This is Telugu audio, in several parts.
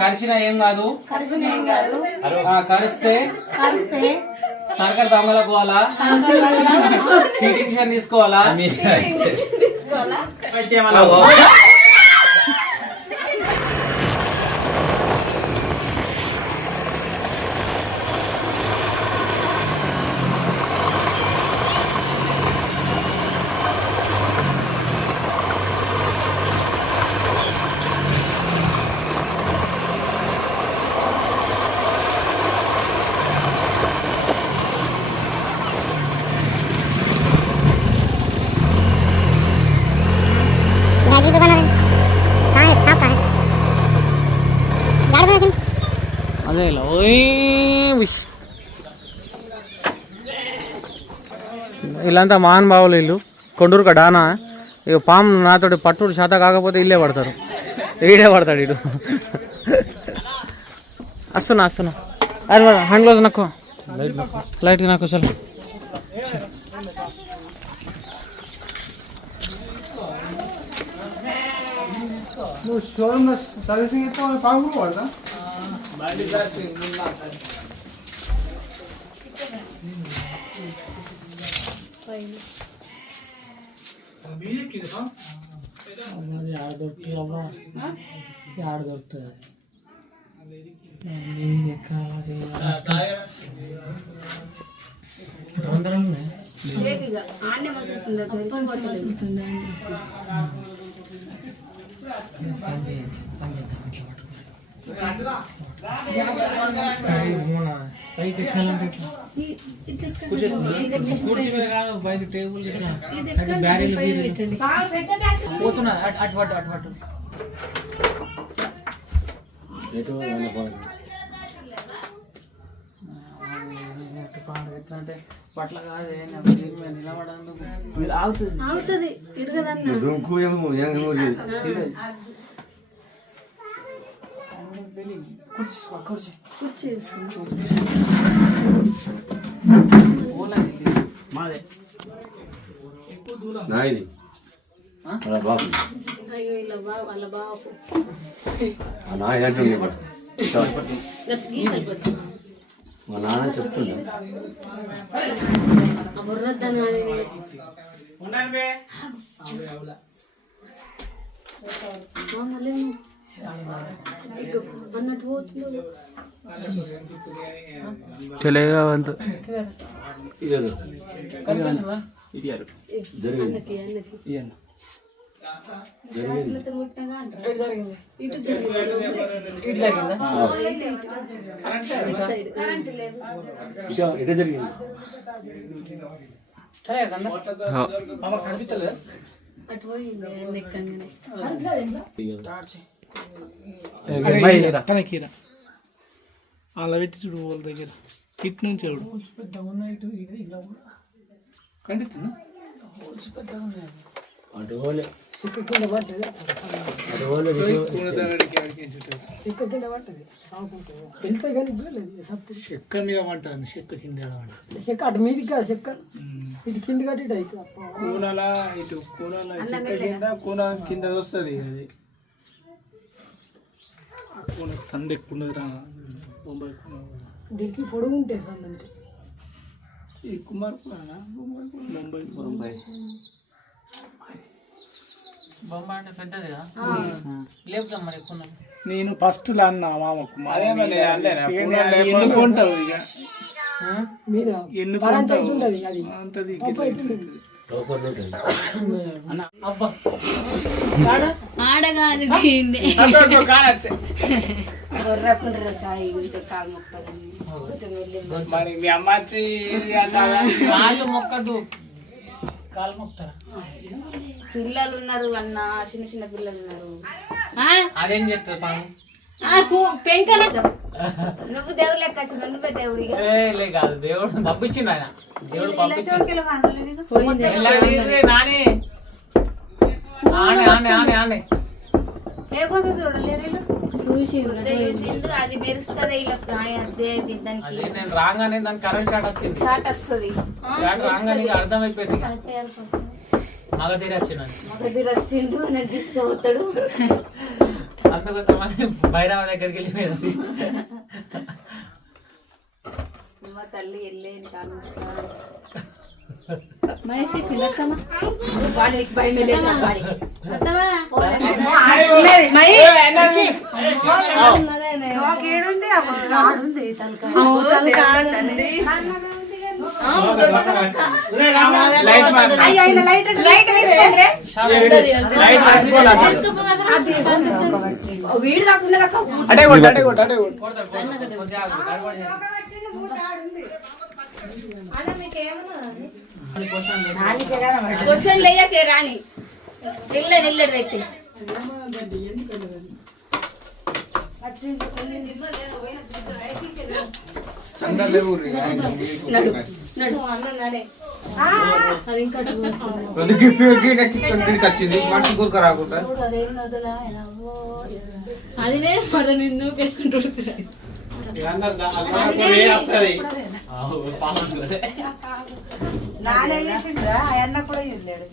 కరిచిన ఏం కాదు, కరిస్తే సర్కారు దొంగల పోవాలా, టికెషన్ తీసుకోవాలా, అదే వీళ్ళంతా మహాన్ బావులు ఇల్లు కొండూరు డానా. ఇక పాము నాతోటి పట్టుడు శాత కాకపోతే ఇల్లే పడతారు, ఈడే పడతాడు ఇడు. వస్తున్నా అరే హ్యాండ్ గ్లౌజ్ నాకు లైట్గా నాకు అసలు నువ్వు షోరూమ్ సర్వీసింగ్ ఇస్తావు పాము పడతా ఆడ దొరుకుతుంది. పైకి ఎక్కాలంటే పైకి టేబుల్ పోతున్నా అటు అంటే పట్ల కాదు నిలబడుతుంది మా నాన్న చెప్తున్నా తెలియగా వంతు అలా పెట్టి చూడు వాళ్ళ దగ్గర ఇటు నుంచి చూడు కండితున్నా చెక్క మీద పడుతుంది, చెక్క కింద చెక్క అటు మీదికి కాదు, చెక్క ఇటు కింద కట్టి ఇటు అవుతుంది. కూనల ఇటు కూనల చెక్క కింద కూన కింద వస్తుంది. అది కూనకు సంద ఎక్కువ ఉన్నది రా బొంబాయి. దీనికి పొడుగు ఉంటాయి సంద అంటే ఈ కుమార్ ముంబై బొంబాయి అంటే పెద్దదిగా లేపుతాం మరి ఎక్కువ. నేను ఫస్ట్ అన్నా మామకు ఎన్నుకుంటావు ఇక ఎన్నుకుంటుంది అంతది ఆడగాదు మరి మీ అమ్మ వచ్చి కాళ్ళు మొక్కదు, కాళ్ళు మొక్కుతారా? పిల్లలు ఉన్నారు అన్న, చిన్న చిన్న పిల్లలు ఉన్నారు. అదేం చెప్తారు పాము పెంకల నువ్వు దేవుడు లెక్క నువ్వే దేవుడు కాదు, దేవుడు పంపించిండు. ఆయన దేవుడు పంపించిండు. అది మెరుస్తుంది. నేను రాగానే దానికి కరెంట్ షాట్ వచ్చింది, షాట్ వస్తుంది. రాగానే అర్థమైపోయింది. మగధీర వచ్చిండు, నన్ను తీసుకుపోతాడు. భర్త కోసం అని భైరవ దగ్గరికి వెళ్ళిపోయింది. మా తల్లి వెళ్ళేది కాను మహేష్ తినొచ్చమ్మా బాడీ భయం లేదు బాడీ వద్దమా వీడు కాకుండా క్వశ్చన్ లేయకే రాని నిల్లడు వ్యక్తి అదినే మరి నిన్ను వేసుకుంటూ అన్న కూడా వెళ్ళాడు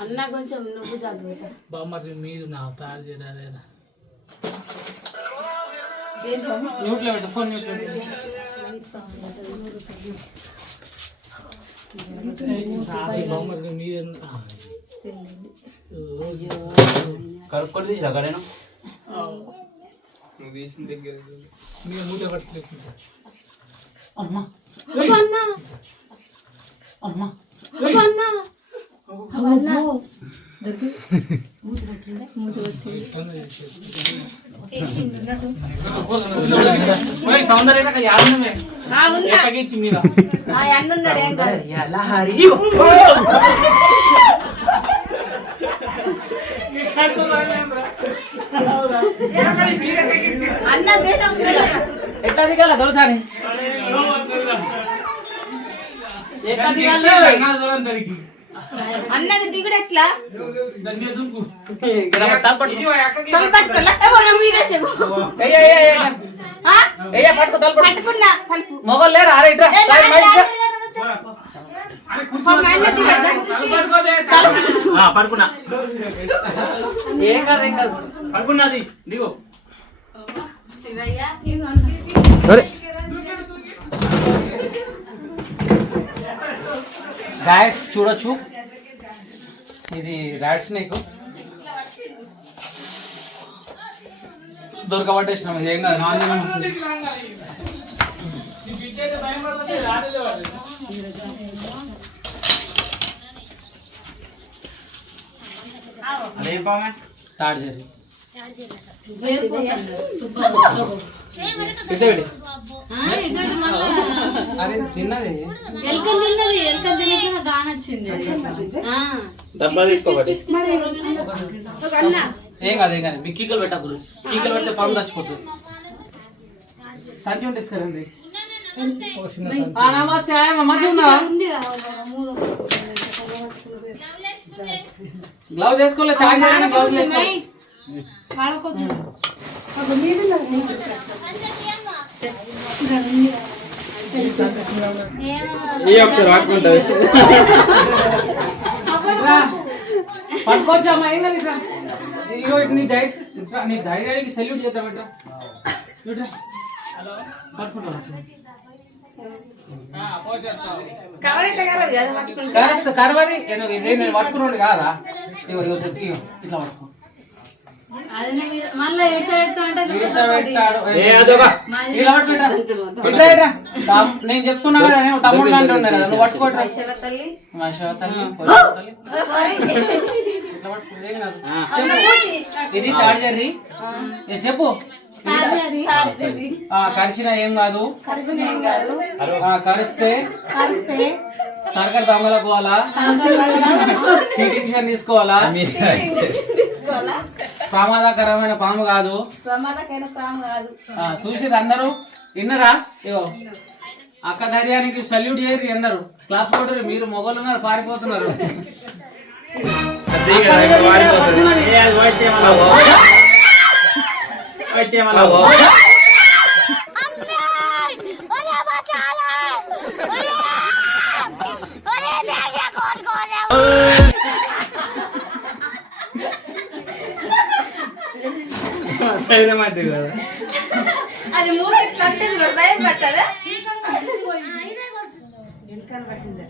అన్న కొంచెం నువ్వు జాగ్రత్త బామ్మది మీరు నా తాడు తీరాలేనా మ్యూట్లో పెట్టు, ఫోన్ మ్యూట్లో బామ్మది మీరు కరుక్కొని తీసిరా కడేనా మీరు మూట పట్టలేదు అమ్మా అమ్మా సౌందర్య అన్నున్నాడు ఏం కాదు అన్న ఎట్లా దిగాల దొరసారి ఎట్లా దిగాలి అన్నది దిగుడు ఎట్లా పట్టుకున్నా మొగలు లేరా అరే ఇట్రా పడుకున్నా ఏం కాదు ఏం కాదు పడుకున్నది దిగు గాయస్ చూడొచ్చు ఇది ర్యాట్ స్నేక్ దొరకబట్టేసినాం ఇది ఏం కాదు నాన్ అదేం పామే తాడు చేరి అరే తిన్నది ఎలక తినక గానొచ్చింది ఏం కాదు ఏం కాదు మీకు కీకలు పెట్టకూడదు కీకలు పెడితే పాము చచ్చిపోతుంది సంచి ఉంటే ఇస్తారండి నమస్తే గ్లౌజ్ వేసుకోలేదు తాడి చేయండి గ్లౌజ్ వేసుకోవాలి పట్టుకోవచ్చు అమ్మా ఏం కదా ఇగో నీ ధైర్యానికి సెల్యూట్ చేద్దామంట కరవది నేను పట్టుకున్నాడు కాదా ఇగో ఇట్లా పట్టుకో మళ్ళీ నేను చెప్తున్నా కదా నేను తమ్ముడు అంటున్నా కదా నువ్వు పట్టుకోట్రా ఇది తాడి జర్రి చెప్పు కరిచిన ఏం కాదు, కరిస్తే సర్కారు దొంగల పోవాలా, టీషన్ తీసుకోవాలా, ప్రమాదకరమైన పాము కాదు. చూసిరు అందరూ విన్నరా? ఇగో అక్క ధైర్యానికి సల్యూట్ చేయరు అందరు, క్లాస్ కొట్టరు. మీరు మొగలు ఉన్నారు, పారిపోతున్నారు. అది మూడు భయం పట్టదా ఎలుకలు పట్టిందా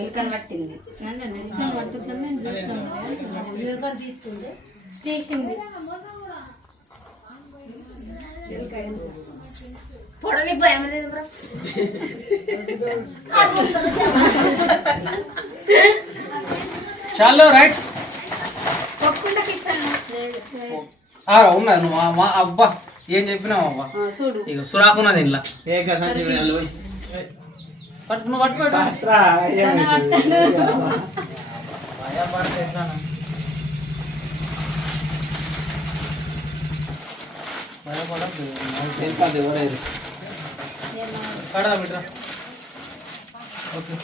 ఎలుకని పట్టింది తీసింది పొడనికి భయం లేదు బ్రో. చాలు రైట్. ఒక్కుండకి ఇచ్చాను ఉన్నారు నువ్వు అబ్బా ఏం చెప్పినావు అబ్బా. చూడు ఇక సురాకున్నది ఇంట్లో పట్టు, నువ్వు పట్టుకోట భయపడద్దు, ఎవరైనా కడదా బిడ్డ. ఓకే